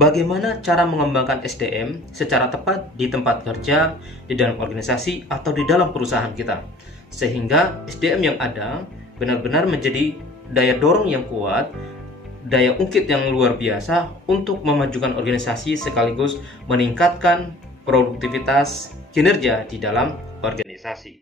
bagaimana cara mengembangkan SDM secara tepat di tempat kerja, di dalam organisasi, atau di dalam perusahaan kita, sehingga SDM yang ada benar-benar menjadi daya dorong yang kuat, daya ungkit yang luar biasa untuk memajukan organisasi sekaligus meningkatkan produktivitas kinerja di dalam organisasi.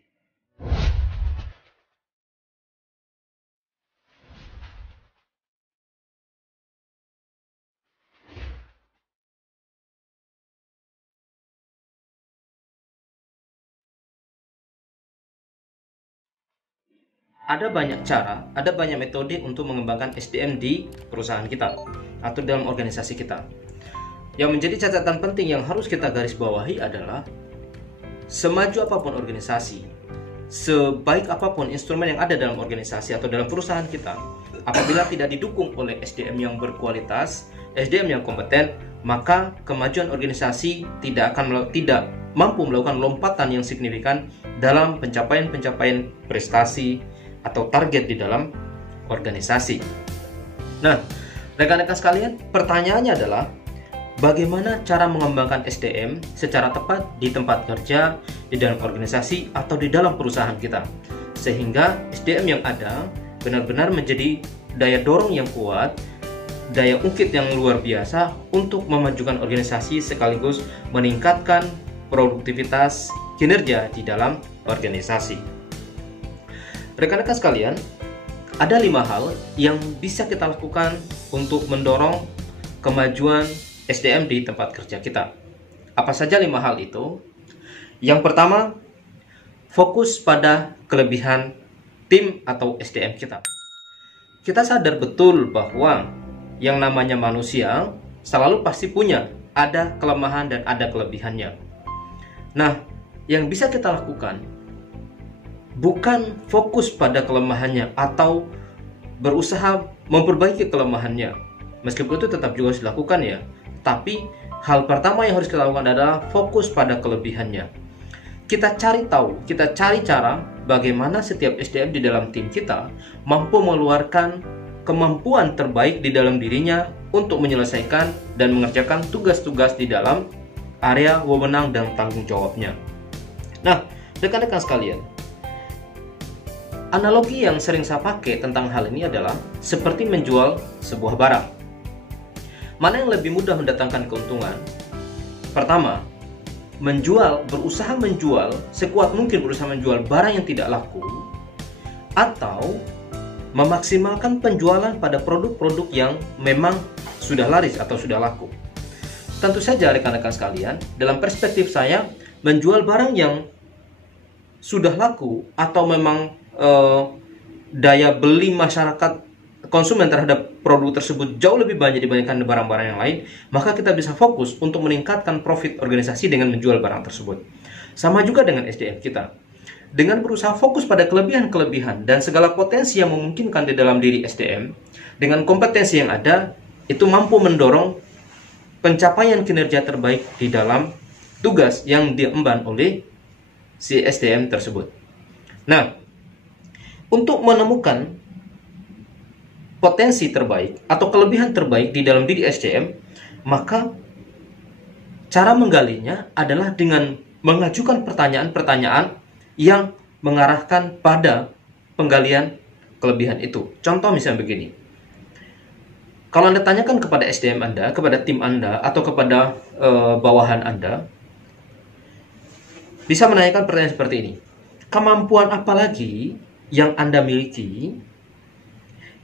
Ada banyak cara, ada banyak metode untuk mengembangkan SDM di perusahaan kita atau dalam organisasi kita. Yang menjadi catatan penting yang harus kita garis bawahi adalah semaju apapun organisasi, sebaik apapun instrumen yang ada dalam organisasi atau dalam perusahaan kita, apabila tidak didukung oleh SDM yang berkualitas, SDM yang kompeten, maka kemajuan organisasi tidak mampu melakukan lompatan yang signifikan dalam pencapaian prestasi atau target di dalam organisasi. Nah, rekan-rekan sekalian, pertanyaannya adalah bagaimana cara mengembangkan SDM secara tepat di tempat kerja, di dalam organisasi, atau di dalam perusahaan kita, sehingga SDM yang ada benar-benar menjadi daya dorong yang kuat, daya ungkit yang luar biasa untuk memajukan organisasi sekaligus meningkatkan produktivitas kinerja di dalam organisasi. Rekan-rekan sekalian, ada 5 hal yang bisa kita lakukan untuk mendorong kemajuan SDM di tempat kerja kita. Apa saja 5 hal itu? Yang pertama, fokus pada kelebihan tim atau SDM kita. Kita sadar betul bahwa yang namanya manusia selalu pasti punya ada kelemahan dan ada kelebihannya. Nah, yang bisa kita lakukan bukan fokus pada kelemahannya atau berusaha memperbaiki kelemahannya. Meskipun itu tetap juga harus dilakukan ya. Tapi hal pertama yang harus kita lakukan adalah fokus pada kelebihannya. Kita cari tahu, kita cari cara bagaimana setiap SDM di dalam tim kita mampu mengeluarkan kemampuan terbaik di dalam dirinya untuk menyelesaikan dan mengerjakan tugas-tugas di dalam area wewenang dan tanggung jawabnya. Nah, rekan-rekan sekalian, analogi yang sering saya pakai tentang hal ini adalah seperti menjual sebuah barang. Mana yang lebih mudah mendatangkan keuntungan? Pertama, berusaha menjual sekuat mungkin, berusaha menjual barang yang tidak laku, atau memaksimalkan penjualan pada produk-produk yang memang sudah laris atau sudah laku. Tentu saja rekan-rekan sekalian, dalam perspektif saya, menjual barang yang sudah laku atau memang daya beli masyarakat konsumen terhadap produk tersebut jauh lebih banyak dibandingkan barang-barang yang lain, maka kita bisa fokus untuk meningkatkan profit organisasi dengan menjual barang tersebut. Sama juga dengan SDM kita. Dengan berusaha fokus pada kelebihan-kelebihan dan segala potensi yang memungkinkan di dalam diri SDM, dengan kompetensi yang ada, itu mampu mendorong pencapaian kinerja terbaik di dalam tugas yang diemban oleh si SDM tersebut. Nah, untuk menemukan potensi terbaik atau kelebihan terbaik di dalam diri SDM, maka cara menggalinya adalah dengan mengajukan pertanyaan-pertanyaan yang mengarahkan pada penggalian kelebihan itu. Contoh misalnya begini. Kalau Anda tanyakan kepada SDM Anda, kepada tim Anda, atau kepada bawahan Anda, bisa menanyakan pertanyaan seperti ini. Kemampuan apa lagi yang Anda miliki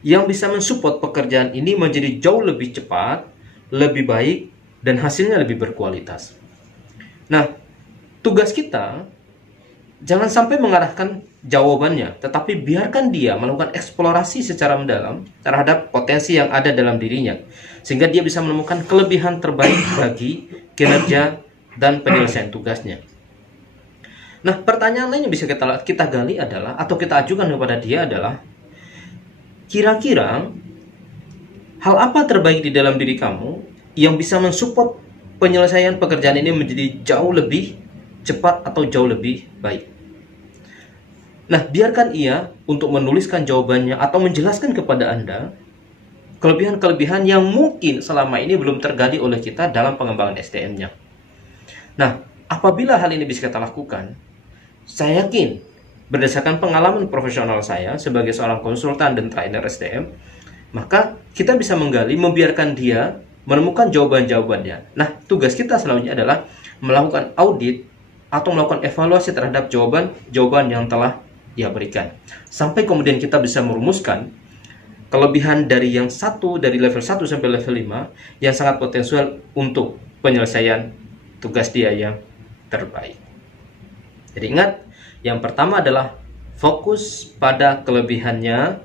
yang bisa mensupport pekerjaan ini menjadi jauh lebih cepat, lebih baik, dan hasilnya lebih berkualitas? Nah, tugas kita jangan sampai mengarahkan jawabannya, tetapi biarkan dia melakukan eksplorasi secara mendalam terhadap potensi yang ada dalam dirinya, sehingga dia bisa menemukan kelebihan terbaik bagi kinerja dan penyelesaian tugasnya. Nah, pertanyaan lain yang bisa kita gali adalah, atau kita ajukan kepada dia adalah, kira-kira hal apa terbaik di dalam diri kamu yang bisa mensupport penyelesaian pekerjaan ini menjadi jauh lebih cepat atau jauh lebih baik? Nah, biarkan ia untuk menuliskan jawabannya atau menjelaskan kepada Anda kelebihan-kelebihan yang mungkin selama ini belum tergali oleh kita dalam pengembangan SDM-nya. Nah, apabila hal ini bisa kita lakukan, saya yakin berdasarkan pengalaman profesional saya sebagai seorang konsultan dan trainer SDM, maka kita bisa menggali, membiarkan dia menemukan jawaban-jawabannya. Nah, tugas kita selanjutnya adalah melakukan audit atau melakukan evaluasi terhadap jawaban-jawaban yang telah dia berikan. Sampai kemudian kita bisa merumuskan kelebihan dari yang satu, dari level 1 sampai level 5 yang sangat potensial untuk penyelesaian tugas dia yang terbaik. Jadi ingat, yang pertama adalah fokus pada kelebihannya,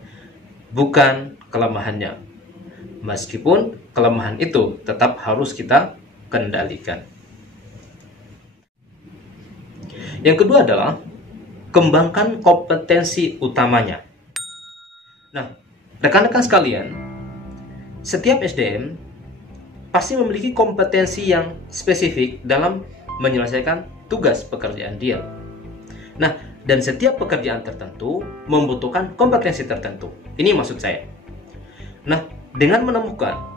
bukan kelemahannya. Meskipun kelemahan itu tetap harus kita kendalikan. Yang kedua adalah kembangkan kompetensi utamanya. Nah, rekan-rekan sekalian, setiap SDM pasti memiliki kompetensi yang spesifik dalam menyelesaikan tugas pekerjaan dia. Nah, dan setiap pekerjaan tertentu membutuhkan kompetensi tertentu. Ini maksud saya. Nah, dengan menemukan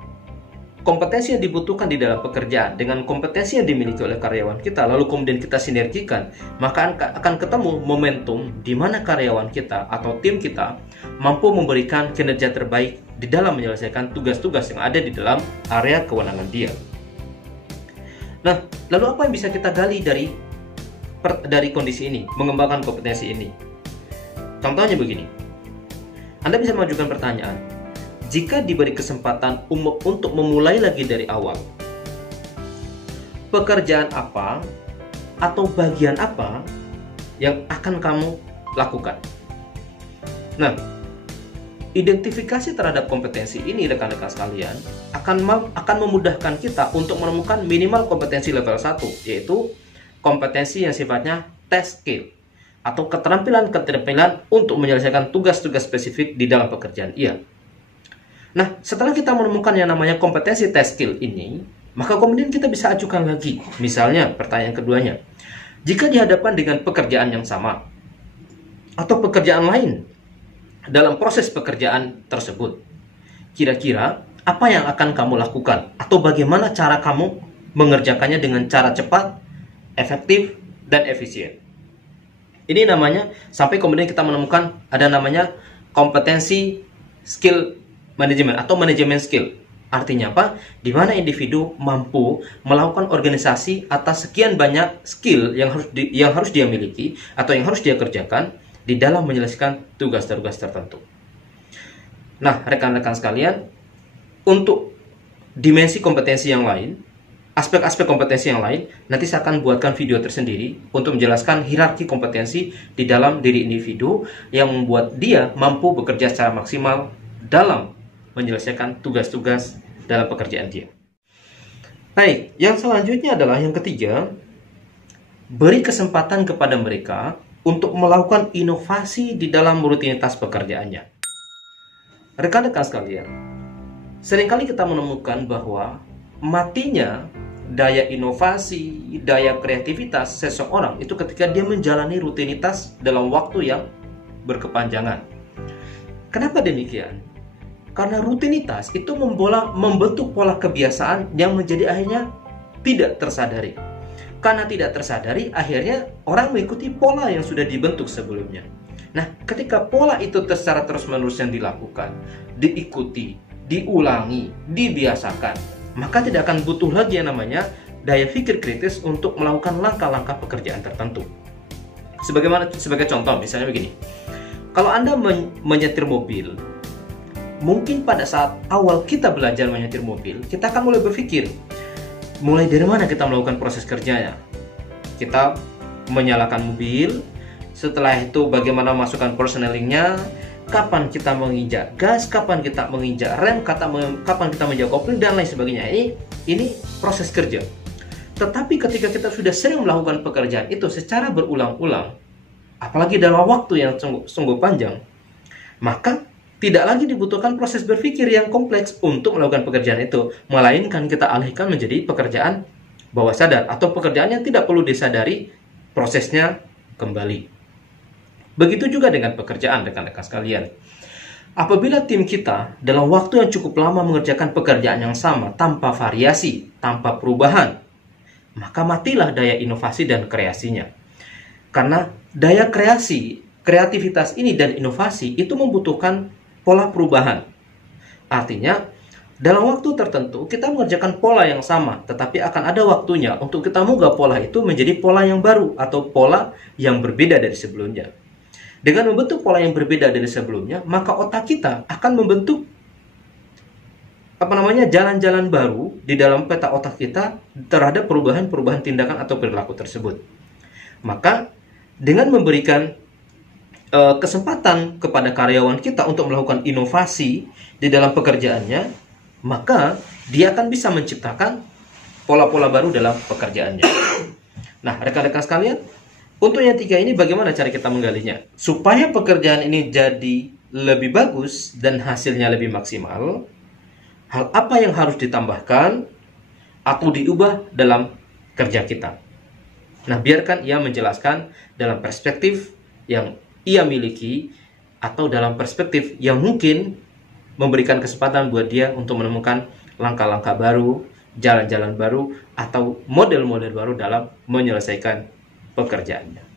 kompetensi yang dibutuhkan di dalam pekerjaan dengan kompetensi yang dimiliki oleh karyawan kita, lalu kemudian kita sinergikan, maka akan ketemu momentum di mana karyawan kita atau tim kita mampu memberikan kinerja terbaik di dalam menyelesaikan tugas-tugas yang ada di dalam area kewenangan dia. Nah, lalu apa yang bisa kita gali dari kondisi ini, mengembangkan kompetensi ini? Contohnya begini, Anda bisa mengajukan pertanyaan, jika diberi kesempatan untuk memulai lagi dari awal, pekerjaan apa atau bagian apa yang akan kamu lakukan? Nah, identifikasi terhadap kompetensi ini, rekan-rekan sekalian, akan memudahkan kita untuk menemukan minimal kompetensi level 1, yaitu kompetensi yang sifatnya test skill atau keterampilan-keterampilan untuk menyelesaikan tugas-tugas spesifik di dalam pekerjaan ia. Nah, setelah kita menemukan yang namanya kompetensi test skill ini, maka kemudian kita bisa ajukan lagi. Misalnya, pertanyaan keduanya, jika dihadapkan dengan pekerjaan yang sama atau pekerjaan lain dalam proses pekerjaan tersebut, kira-kira apa yang akan kamu lakukan? Atau bagaimana cara kamu mengerjakannya dengan cara cepat, efektif, dan efisien? Ini namanya, sampai kemudian kita menemukan ada namanya kompetensi skill manajemen atau manajemen skill. Artinya apa? Di mana individu mampu melakukan organisasi atas sekian banyak skill yang harus dia miliki atau yang harus dia kerjakan di dalam menyelesaikan tugas-tugas tertentu. Nah, rekan-rekan sekalian, untuk dimensi kompetensi yang lain, aspek-aspek kompetensi yang lain, nanti saya akan buatkan video tersendiri untuk menjelaskan hierarki kompetensi di dalam diri individu yang membuat dia mampu bekerja secara maksimal dalam menyelesaikan tugas-tugas dalam pekerjaan dia. Baik, yang selanjutnya adalah yang ketiga, beri kesempatan kepada mereka untuk melakukan inovasi di dalam rutinitas pekerjaannya. Rekan-rekan sekalian, seringkali kita menemukan bahwa matinya daya inovasi, daya kreativitas seseorang itu ketika dia menjalani rutinitas dalam waktu yang berkepanjangan. Kenapa demikian? Karena rutinitas itu membentuk pola kebiasaan yang menjadi akhirnya tidak tersadari. Karena tidak tersadari, akhirnya orang mengikuti pola yang sudah dibentuk sebelumnya. Nah, ketika pola itu secara terus-menerus yang dilakukan, diikuti, diulangi, dibiasakan, maka tidak akan butuh lagi yang namanya daya pikir kritis untuk melakukan langkah-langkah pekerjaan tertentu. Sebagai contoh, misalnya begini. Kalau Anda menyetir mobil, mungkin pada saat awal kita belajar menyetir mobil, kita akan mulai berpikir, mulai dari mana kita melakukan proses kerjanya. Kita menyalakan mobil, setelah itu bagaimana masukkan persnelingnya, kapan kita menginjak gas, kapan kita menginjak rem, kapan kita menginjak kopling, dan lain sebagainya. Ini proses kerja. Tetapi ketika kita sudah sering melakukan pekerjaan itu secara berulang-ulang, apalagi dalam waktu yang sungguh panjang, maka tidak lagi dibutuhkan proses berpikir yang kompleks untuk melakukan pekerjaan itu, melainkan kita alihkan menjadi pekerjaan bawah sadar atau pekerjaan yang tidak perlu disadari prosesnya kembali. Begitu juga dengan pekerjaan, rekan-rekan sekalian. Apabila tim kita dalam waktu yang cukup lama mengerjakan pekerjaan yang sama tanpa variasi, tanpa perubahan, maka matilah daya inovasi dan kreasinya. Karena daya kreasi, kreativitas ini dan inovasi itu membutuhkan pola perubahan. Artinya, dalam waktu tertentu kita mengerjakan pola yang sama, tetapi akan ada waktunya untuk kita mengubah pola itu menjadi pola yang baru atau pola yang berbeda dari sebelumnya. Dengan membentuk pola yang berbeda dari sebelumnya, maka otak kita akan membentuk jalan-jalan baru di dalam peta otak kita terhadap perubahan-perubahan tindakan atau perilaku tersebut. Maka dengan memberikan kesempatan kepada karyawan kita untuk melakukan inovasi di dalam pekerjaannya, maka dia akan bisa menciptakan pola-pola baru dalam pekerjaannya. Nah, rekan-rekan sekalian, untuk yang 3 ini bagaimana cara kita menggalinya? Supaya pekerjaan ini jadi lebih bagus dan hasilnya lebih maksimal, hal apa yang harus ditambahkan atau diubah dalam kerja kita? Nah, biarkan ia menjelaskan dalam perspektif yang ia miliki atau dalam perspektif yang mungkin memberikan kesempatan buat dia untuk menemukan langkah-langkah baru, jalan-jalan baru, atau model-model baru dalam menyelesaikan pekerjaannya.